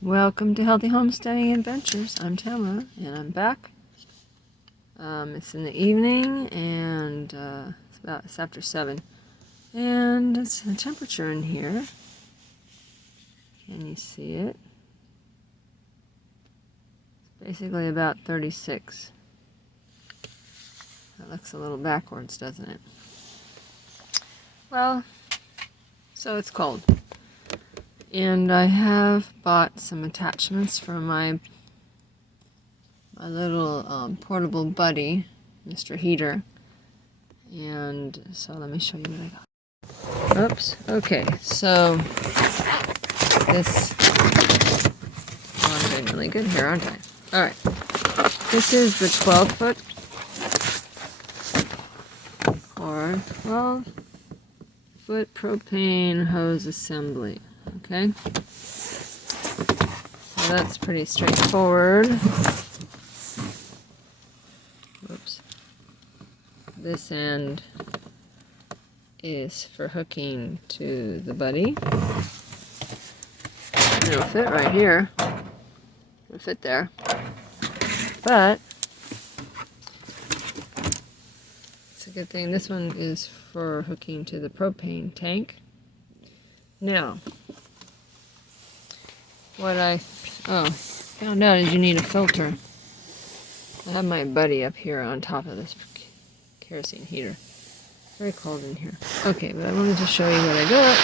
Welcome to Healthy Homesteading Adventures. I'm Tamara, and I'm back. It's in the evening, and it's after 7, and it's the temperature in here. Can you see it? It's basically about 36. That looks a little backwards, doesn't it? Well, so it's cold. And I have bought some attachments for my little portable buddy, Mr. Heater. And so let me show you what I got. Oops. Okay, so this... Oh, I'm doing really good here, aren't I? Alright. This is the 12-foot or 12-foot propane hose assembly. Okay, so that's pretty straightforward. Whoops. This end is for hooking to the buddy. It'll fit right here. It'll fit there. But it's a good thing. This one is for hooking to the propane tank. Now, what I found out is you need a filter. I have my buddy up here on top of this kerosene heater. Very cold in here. Okay, but I wanted to show you what I got.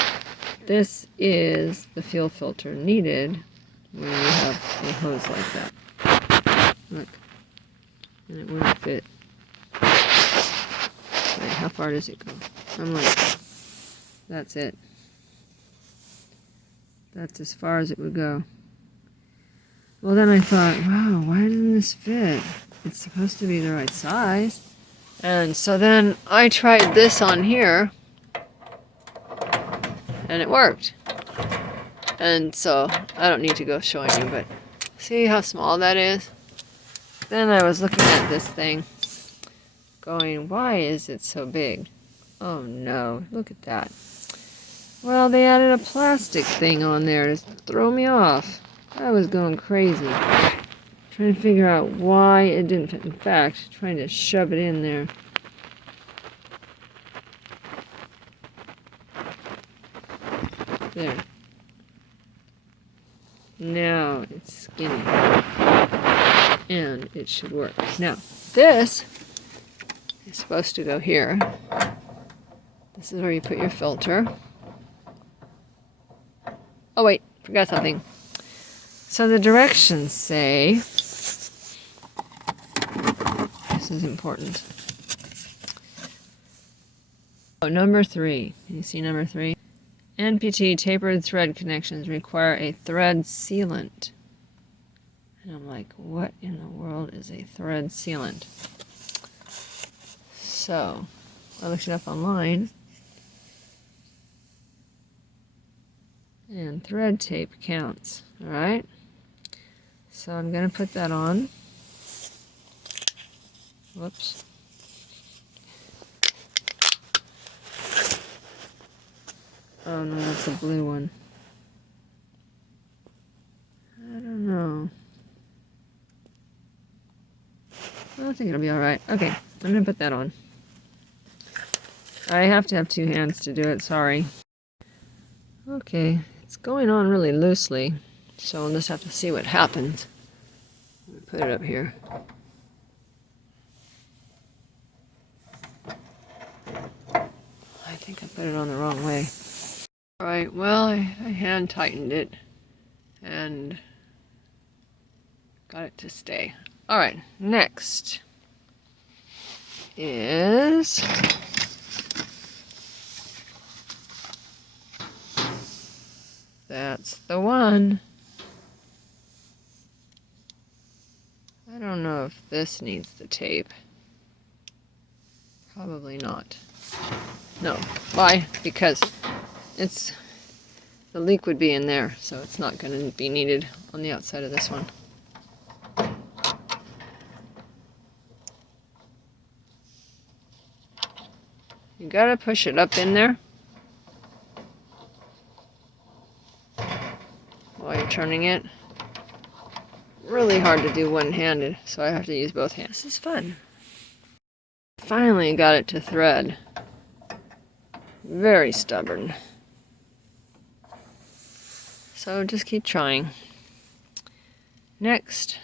This is the fuel filter needed when you have a hose like that. Look. And it wouldn't fit. Wait, how far does it go? I'm like, that's it. That's as far as it would go. Well, then I thought, wow, why doesn't this fit? It's supposed to be the right size. And so then I tried this on here, and it worked. And so I don't need to go showing you, but see how small that is? Then I was looking at this thing, going, why is it so big? Oh no, look at that. Well, they added a plastic thing on there to throw me off. I was going crazy. Trying to figure out why it didn't fit. In fact, trying to shove it in there. There. Now it's skinny. And it should work. Now, this is supposed to go here. This is where you put your filter. Oh wait, forgot something. So the directions say, this is important. Oh, number 3. Can you see number 3? NPT tapered thread connections require a thread sealant. And I'm like, what in the world is a thread sealant? So I looked it up online. And thread tape counts, alright? So I'm going to put that on. Whoops. Oh no, that's a blue one. I don't know. I think it'll be alright. Okay, I'm going to put that on. I have to have 2 hands to do it, sorry. Okay. It's going on really loosely, so we'll just have to see what happens. Let me put it up here. I think I put it on the wrong way. Alright, well, I hand tightened it and got it to stay. Alright, next is... That's the one. I don't know if this needs the tape. Probably not. No. Why? Because the leak would be in there, so it's not going to be needed on the outside of this one. You gotta push it up in there while you're turning it. Really hard to do one-handed, so I have to use both hands. This is fun. Finally got it to thread. Very stubborn. So just keep trying. Next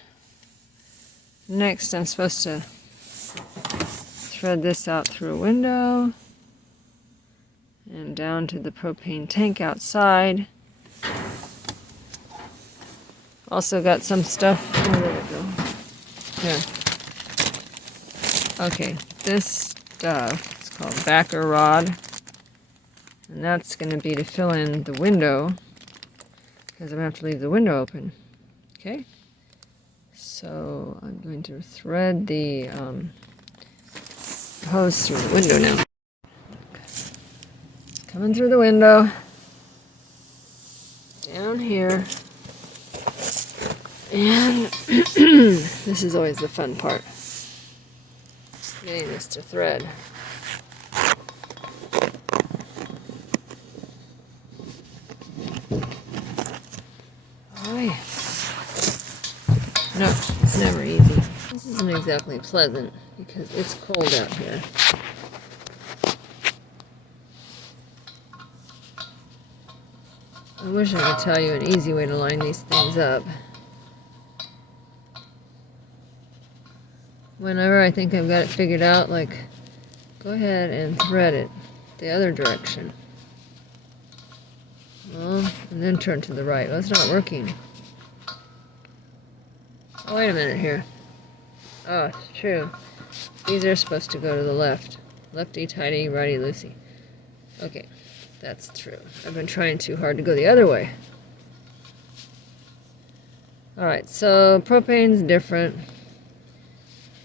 I'm supposed to thread this out through a window and down to the propane tank outside. Also got some stuff. Oh, there we go. Here. Okay, this stuff, it's called backer rod. And that's going to be to fill in the window, because I'm going to have to leave the window open. Okay? So I'm going to thread the hose through the window now. It's coming through the window. Down here. And this is always the fun part. Getting this to thread. Oh yeah. No, it's never easy. This isn't exactly pleasant because it's cold out here. I wish I could tell you an easy way to line these things up. Whenever I think I've got it figured out, like, go ahead and thread it the other direction. Well, and then turn to the right. Well, it's not working. Oh, wait a minute here. Oh, it's true. These are supposed to go to the left. Lefty-tighty, righty-loosey. Okay, that's true. I've been trying too hard to go the other way. Alright, so propane's different.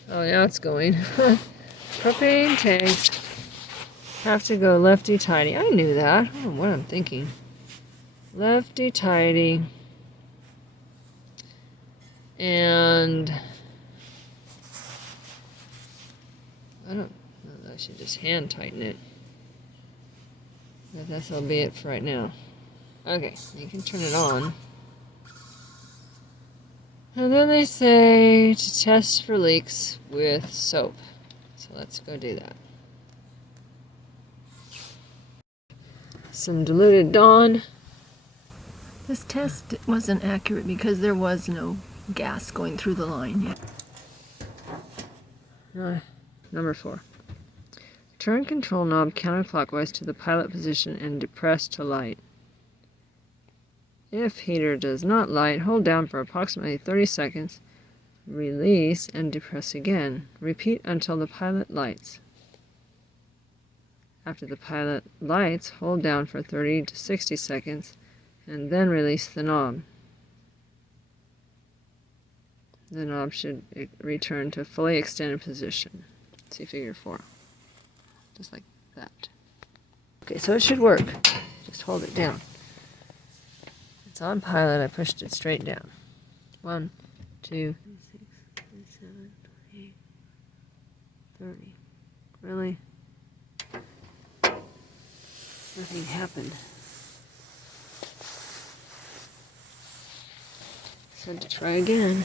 Oh, now it's going. Propane tanks have to go lefty-tighty. I knew that. I don't know what I'm thinking. Lefty-tighty. And I don't know, I should just hand tighten it. But that'll be it for right now. Okay, you can turn it on. And then they say to test for leaks with soap. So let's go do that. Some diluted Dawn. This test wasn't accurate because there was no gas going through the line yet. Number 4. Turn control knob counterclockwise to the pilot position and depress to light. If heater does not light, hold down for approximately 30 seconds, release, and depress again. Repeat until the pilot lights. After the pilot lights, hold down for 30 to 60 seconds, and then release the knob. The knob should return to fully extended position. See figure 4. Just like that. Okay, so it should work. Just hold it down. It's on pilot. I pushed it straight down. 1, 2, 6, 7, 8, 30. Really? Nothing happened. So I had to try again.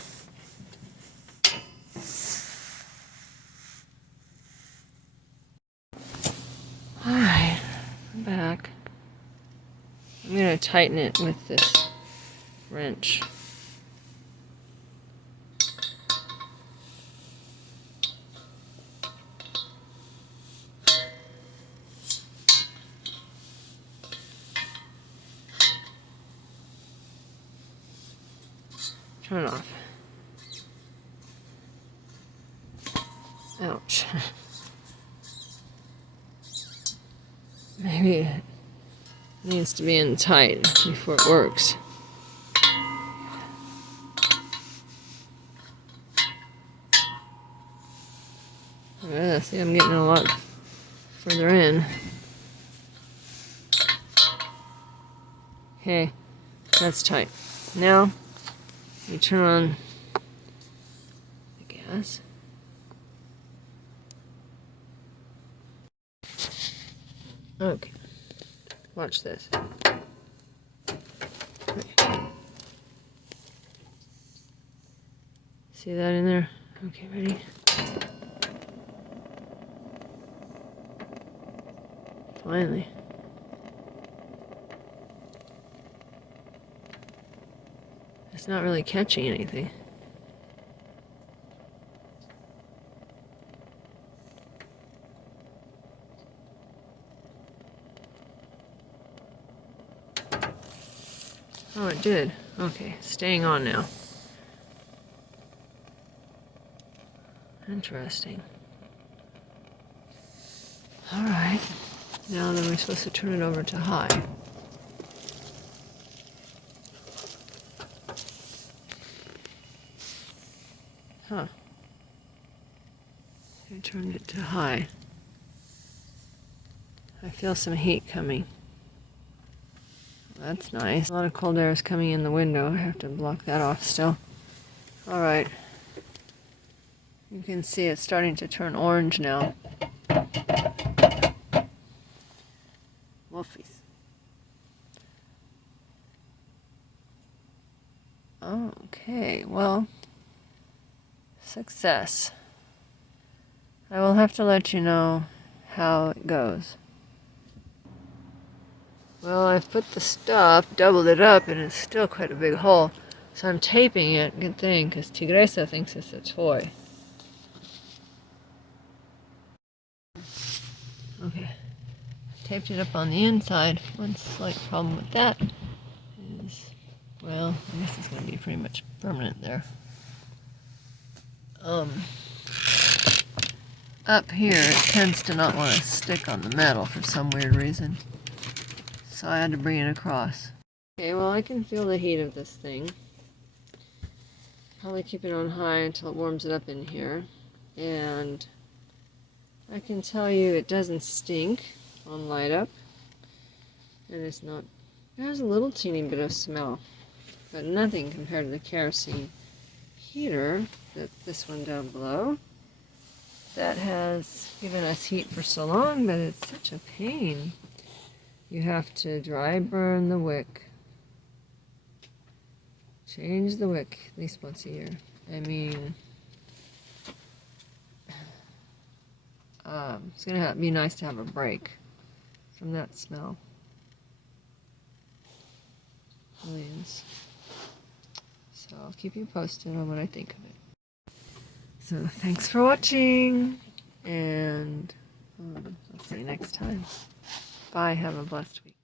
Alright, I'm back. I'm going to tighten it with this wrench. Turn it off. Ouch. Maybe it needs to be in tight before it works. Yeah, see, I'm getting a lot further in. Okay, that's tight. Now, you turn on the gas. Okay, watch this. Okay. See that in there? Okay, ready? Finally. It's not really catching anything. Oh, it did. Okay, staying on now. Interesting. Alright. Now then we're supposed to turn it over to high. Huh. I turned it to high. I feel some heat coming. That's nice. A lot of cold air is coming in the window. I have to block that off still. Alright. You can see it's starting to turn orange now. Wolfies. Okay, well, success. I will have to let you know how it goes. Well, I've put the stuff, doubled it up, and it's still quite a big hole. So I'm taping it. Good thing, because Tigresa thinks it's a toy. Okay. Taped it up on the inside. One slight problem with that is, well, I guess it's going to be pretty much permanent there. Up here, it tends to not want to stick on the metal for some weird reason. So I had to bring it across. Okay, well, I can feel the heat of this thing. Probably keep it on high until it warms it up in here. And I can tell you it doesn't stink on light up. And it's not, it has a little teeny bit of smell, but nothing compared to the kerosene heater, this one down below, that has given us heat for so long, but it's such a pain. You have to dry burn the wick. Change the wick at least once a year. I mean, it's going to be nice to have a break from that smell. Really is. So I'll keep you posted on what I think of it. So thanks for watching, and I'll see you next time. Bye. Have a blessed week.